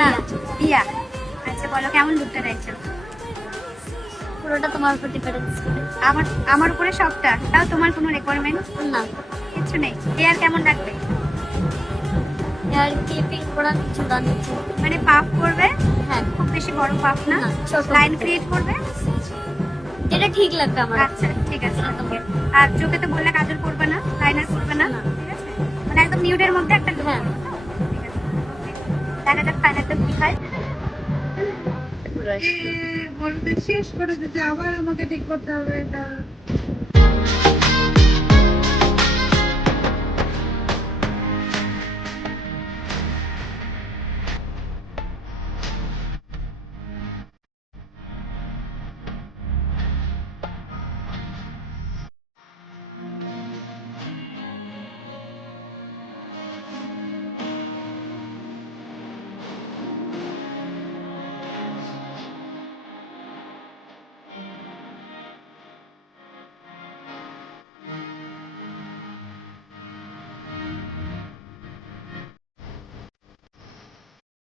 না দিয়া। আচ্ছা বলো কেমন লুকটা চাইছো? পুরোটা তোমার উপর ডিপেন্ডেন্স করে। আমার উপরে সবটা? তাও তোমার কোনো রিকোয়ারমেন্ট না, কিছু নেই? হেয়ার কেমন রাখবে? হেয়ার ক্লিপিং করা কিছু না নিচে। মানে পাফ করবে? হ্যাঁ, খুব বেশি বড় পাফ না, না, ছোট। লাইন ক্রিয়েট করবে? যেটা ঠিক লাগবে আমার। আচ্ছা ঠিক আছে ওকে। আর চোখে তো বললে কাজল করবে না, লাইনার করবে না, না। ঠিক আছে? মানে একদম নিউডের মধ্যে একটা look হ্যাঁ। করবে তো? ঠিক আছে দেখা যাক ফাইনালটা কি হয়। বলতে শেষ করে দিতে আবার আমাকে ঠিক করতে হবে এটা।